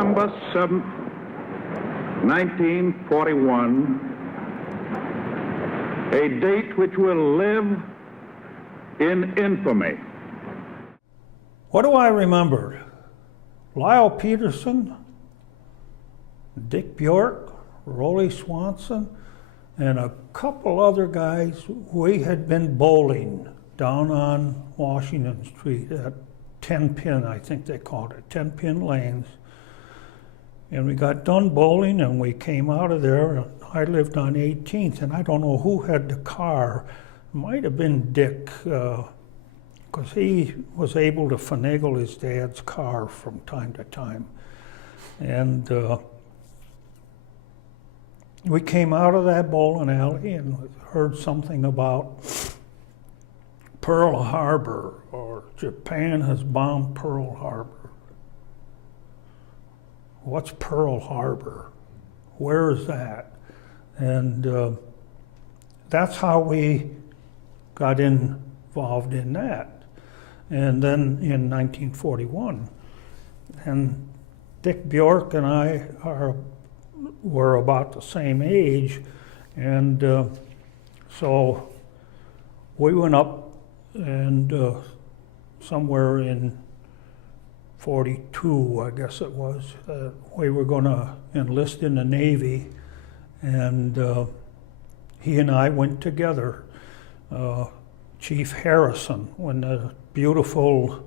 December 7th, 1941, a date which will live in infamy. What do I remember? Lyle Peterson, Dick Bjork, Roland Swanson, and a couple other guys. We had been bowling down on Washington Street at 10-pin, I think they called it, 10-pin lanes. And we got done bowling and we came out of there. I lived on 18th, and I don't know who had the car. It might have been Dick, because he was able to finagle his dad's car from time to time. And we came out of that bowling alley and heard something about Pearl Harbor, or Japan has bombed Pearl Harbor. What's Pearl Harbor? Where is that? And that's how we got involved in that. And then in 1941, and Dick Bjork and I were about the same age, and so we went up, and somewhere in 42, I guess it was, we were going to enlist in the Navy, and he and I went together. Chief Harrison, when the beautiful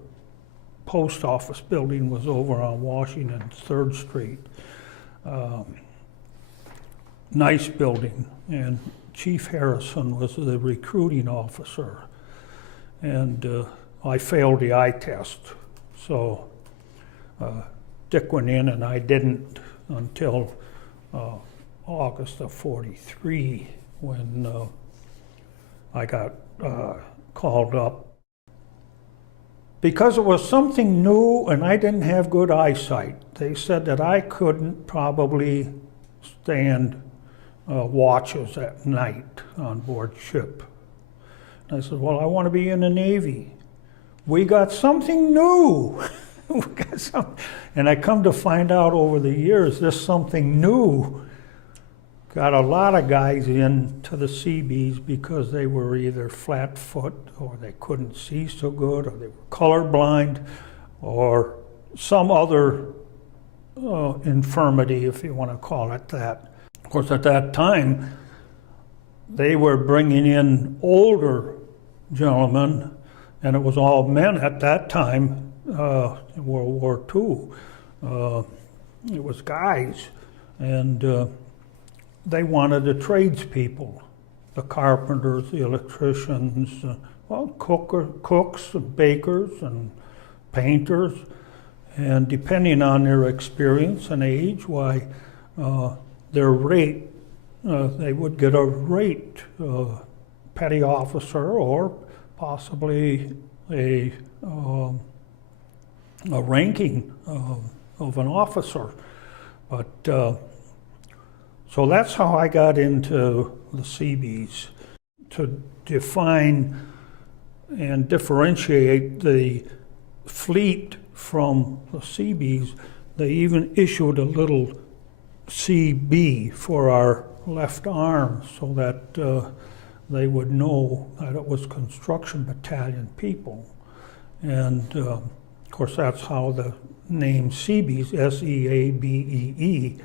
post office building was over on Washington, 3rd Street. Nice building, and Chief Harrison was the recruiting officer. And I failed the eye test, so Dick went in and I didn't until August of 43 when I got called up. Because it was something new and I didn't have good eyesight, they said that I couldn't probably stand watches at night on board ship. I said, well, I want to be in the Navy. We got something new. We got and I come to find out over the years, this something new got a lot of guys into the SEABEES because they were either flat-foot, or they couldn't see so good, or they were colorblind, or some other infirmity, if you want to call it that. Of course, at that time, they were bringing in older gentlemen, and it was all men at that time in World War II. It was guys, and they wanted the tradespeople, the carpenters, the electricians, well, cooks and bakers and painters, and depending on their experience and age, why their rate, they would get a rate, petty officer, or possibly a ranking of an officer. But so that's how I got into the SEABEES, to define and differentiate the fleet from the SEABEES. They even issued a little CB for our left arm so that they would know that it was construction battalion people. And of course, that's how the name SEABEES, S-E-A-B-E-E,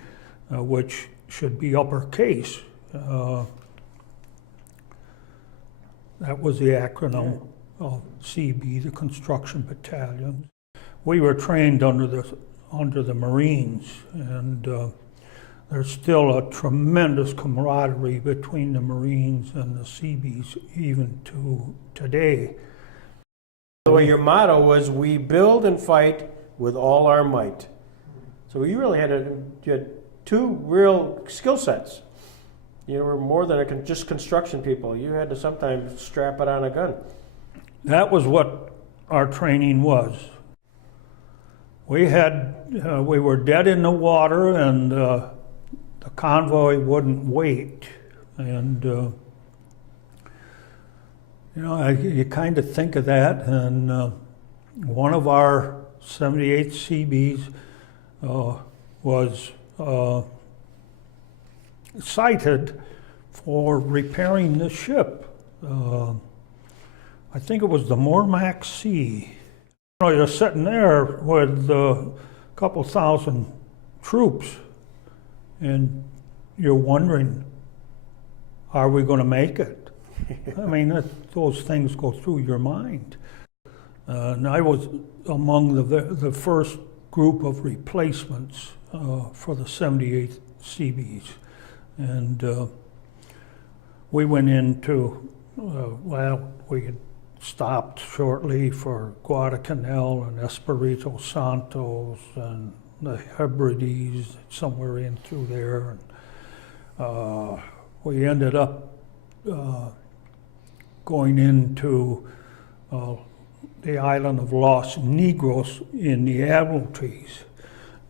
which should be uppercase. That was the acronym of CB, the construction battalion. We were trained under the Marines, and there's still a tremendous camaraderie between the Marines and the SEABEES, even to today. So your motto was, we build and fight with all our might. So you really had two real skill sets. You were more than just construction people. You had to sometimes strap it on a gun. That was what our training was. We were dead in the water, and the convoy wouldn't wait. And you kind of think of that, and one of our 78 SEABEES was cited for repairing the ship. I think it was the Mormac Sea. You know, you're sitting there with a couple thousand troops, and you're wondering, are we going to make it? I mean, those things go through your mind. And I was among the first group of replacements for the 78th SEABEES. And we went into, we had stopped shortly for Guadalcanal and Espiritu Santos and the Hebrides, somewhere in through there. And we ended up going into the island of Los Negros in the Admiralties.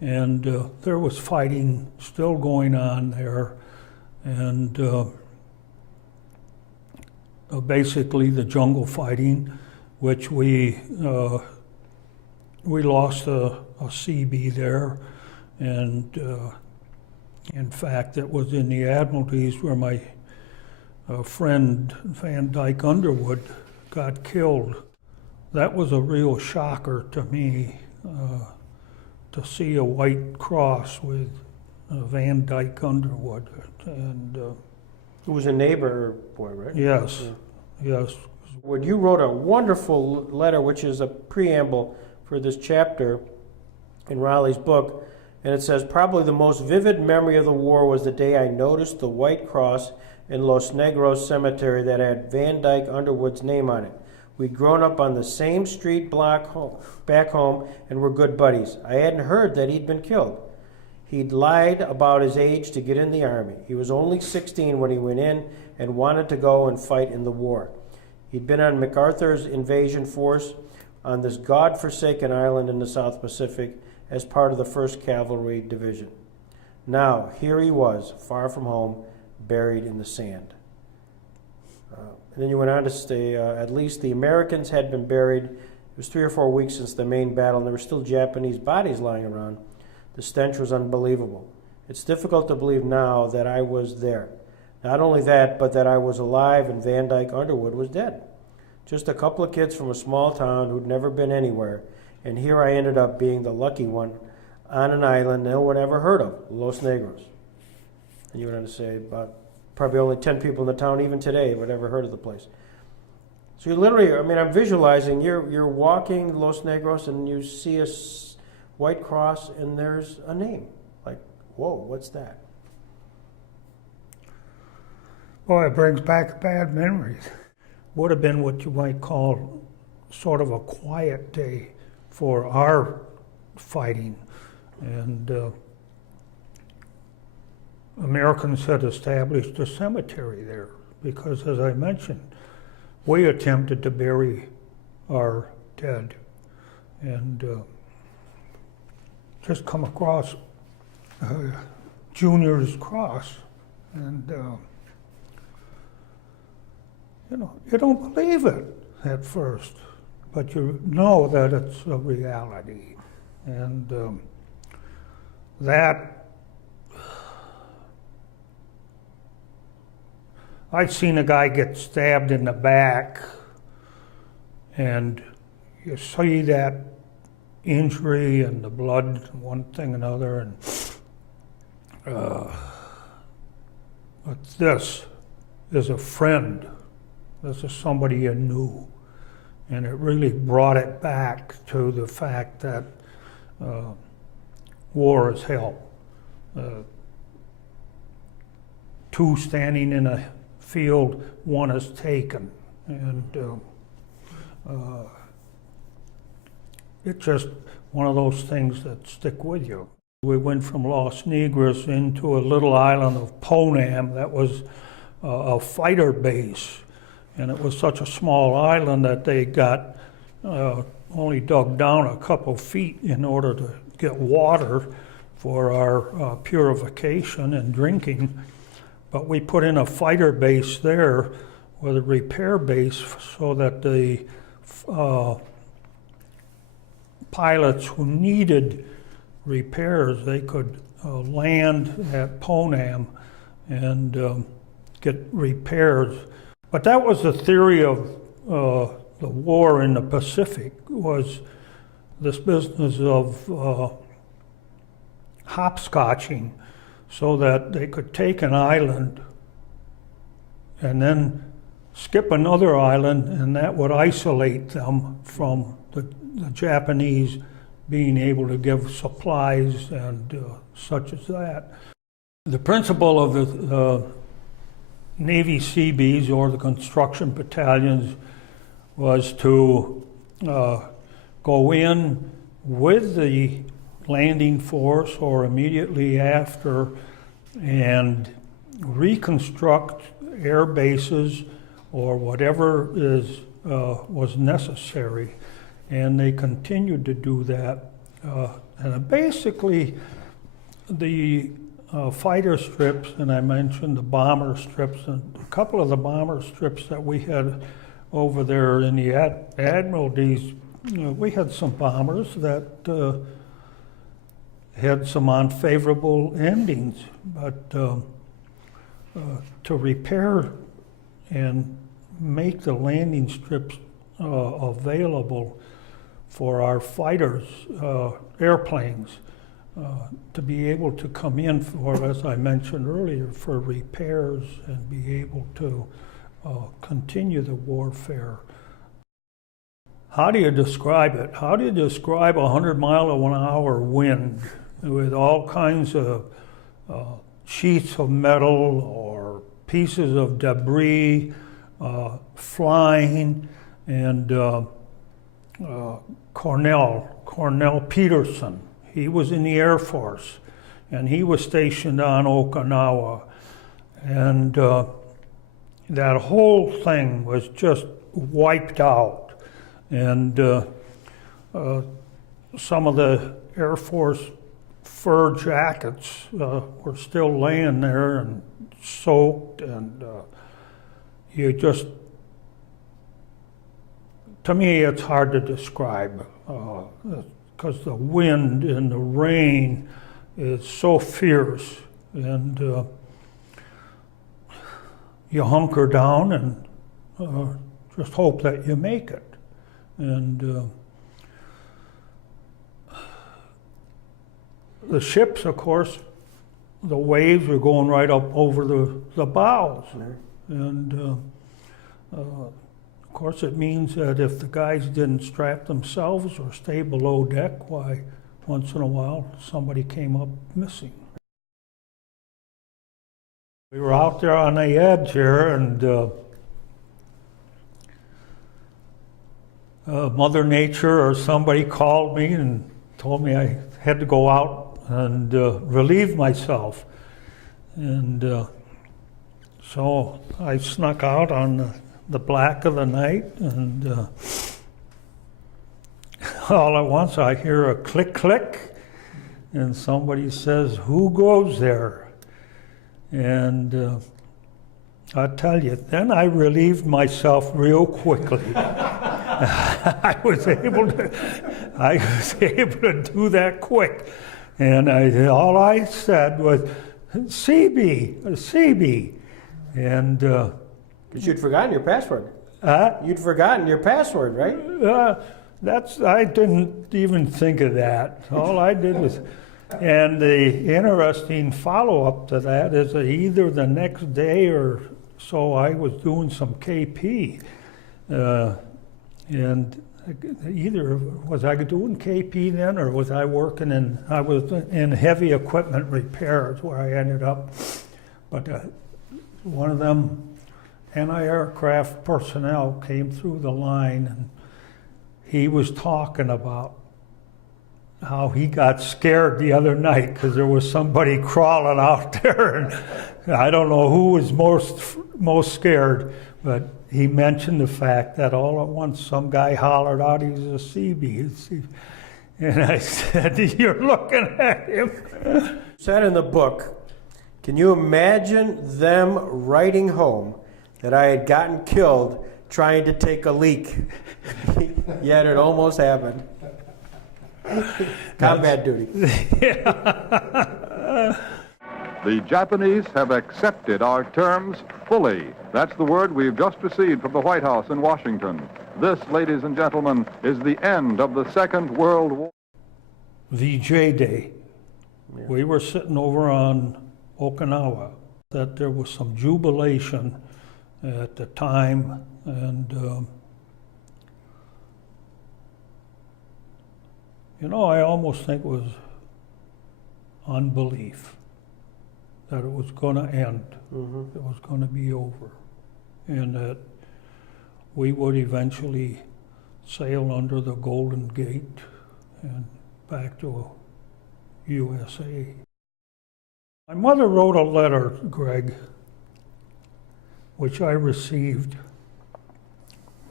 And there was fighting still going on there. And basically the jungle fighting, which we lost a CB there, and in fact it was in the Admiralties where my friend Dyke Underwood got killed. That was a real shocker to me, to see a white cross with Van Dyke Underwood. And Who was a neighbor boy, right? yes, Yeah. yes. Wood, you wrote a wonderful letter, which is a preamble for this chapter in Raleigh's book, and it says, probably the most vivid memory of the war was the day I noticed the white cross in Los Negros Cemetery that had Van Dyke Underwood's name on it. We'd grown up on the same street block back home and were good buddies. I hadn't heard that he'd been killed. He'd lied about his age to get in the Army. He was only 16 when he went in and wanted to go and fight in the war. He'd been on MacArthur's invasion force on this God-forsaken island in the South Pacific as part of the 1st Cavalry Division. Now, here he was, far from home, buried in the sand. And then you went on to say, at least the Americans had been buried. It was 3 or 4 weeks since the main battle, and there were still Japanese bodies lying around. The stench was unbelievable. It's difficult to believe now that I was there. Not only that, but that I was alive and Van Dyke Underwood was dead. Just a couple of kids from a small town who'd never been anywhere, and here I ended up being the lucky one on an island no one ever heard of, Los Negros. And you went on to say about probably only 10 people in the town even today would ever heard of the place. So you literally, I mean, I'm visualizing, you're walking Los Negros and you see a white cross and there's a name. Like, whoa, what's that? Boy, it brings back bad memories. Would have been what you might call sort of a quiet day for our fighting. And Americans had established a cemetery there because, as I mentioned, we attempted to bury our dead. And just come across Junior's cross, and you don't believe it at first, but you know that it's a reality. And that, I've seen a guy get stabbed in the back, and you see that injury and the blood, one thing and another, and but this is a friend. This is somebody you knew, and it really brought it back to the fact that war is hell. Two standing in a field, one is taken, and it's just one of those things that stick with you. We went from Los Negros into a little island of Panama that was a fighter base, and it was such a small island that they got only dug down a couple feet in order to get water for our purification and drinking. But we put in a fighter base there with a repair base so that the pilots who needed repairs, they could land at Panama and get repairs. But that was the theory of the war in the Pacific, was this business of hopscotching, so that they could take an island and then skip another island, and that would isolate them from the Japanese being able to give supplies and such as that. The principle of the Navy SEABEES, or the construction battalions, was to go in with the landing force or immediately after and reconstruct air bases or whatever was necessary, and they continued to do that. And basically, the fighter strips, and I mentioned the bomber strips, and a couple of the bomber strips that we had over there in the Admiralties, we had some bombers that had some unfavorable endings, but to repair and make the landing strips available for our fighters, airplanes, to be able to come in for, as I mentioned earlier, for repairs and be able to continue the warfare. How do you describe it? How do you describe 100-mile-an-hour wind with all kinds of sheets of metal or pieces of debris flying, and Cornell Peterson, he was in the Air Force, and he was stationed on Okinawa, and that whole thing was just wiped out, and some of the Air Force fur jackets were still laying there and soaked, and you just, to me, it's hard to describe, because the wind and the rain is so fierce, and you hunker down and just hope that you make it. And the ships, of course, the waves were going right up over the bows. And of course, it means that if the guys didn't strap themselves or stay below deck, why, once in a while, somebody came up missing. We were out there on the edge here, and Mother Nature or somebody called me and told me I had to go out and relieve myself. And so I snuck out on the black of the night, and all at once I hear a click, click, and somebody says, "Who goes there?" And I tell you, then I relieved myself real quickly. I was able to do that quick, and all I said was, "CB," and because you'd forgotten your password. You'd forgotten your password, right? I didn't even think of that. All I did was, and the interesting follow-up to that is that either the next day or so I was doing some KP, and either was I doing KP then, or was I working in? I was in heavy equipment repairs where I ended up. But one of them anti-aircraft personnel came through the line, and he was talking about how he got scared the other night because there was somebody crawling out there, and I don't know who was most scared, but he mentioned the fact that all at once some guy hollered out he was a SEABEE. And I said, "You're looking at him." You said in the book, can you imagine them writing home that I had gotten killed trying to take a leak? Yet it almost happened. Combat duty. The Japanese have accepted our terms fully. That's the word we've just received from the White House in Washington. This, ladies and gentlemen, is the end of the Second World War. VJ Day. Yeah. We were sitting over on Okinawa, that there was some jubilation at the time, and I almost think it was unbelief that it was going to end, it was going to be over, and that we would eventually sail under the Golden Gate and back to USA. My mother wrote a letter, Greg, which I received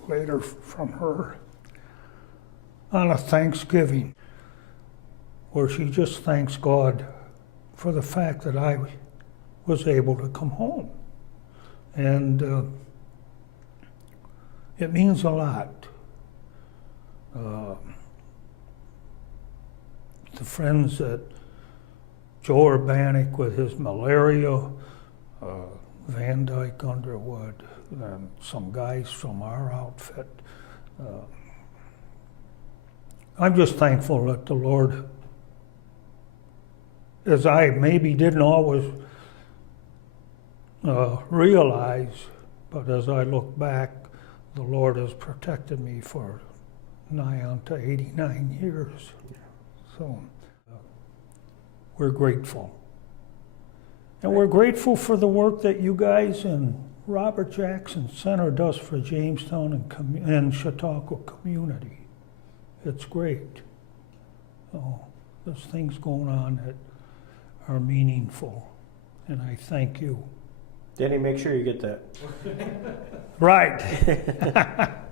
later from her on a Thanksgiving, where she just thanks God for the fact that I was able to come home. And it means a lot. The friends that Joe Urbanik with his malaria, Dyke Underwood, and some guys from our outfit. I'm just thankful that the Lord, as I maybe didn't always realize, but as I look back, the Lord has protected me for nigh on to 89 years. So we're grateful. And we're grateful for the work that you guys and Robert Jackson Center does for Jamestown and Chautauqua community. It's great. So there's things going on that are meaningful, and I thank you. Denny, make sure you get that. Right.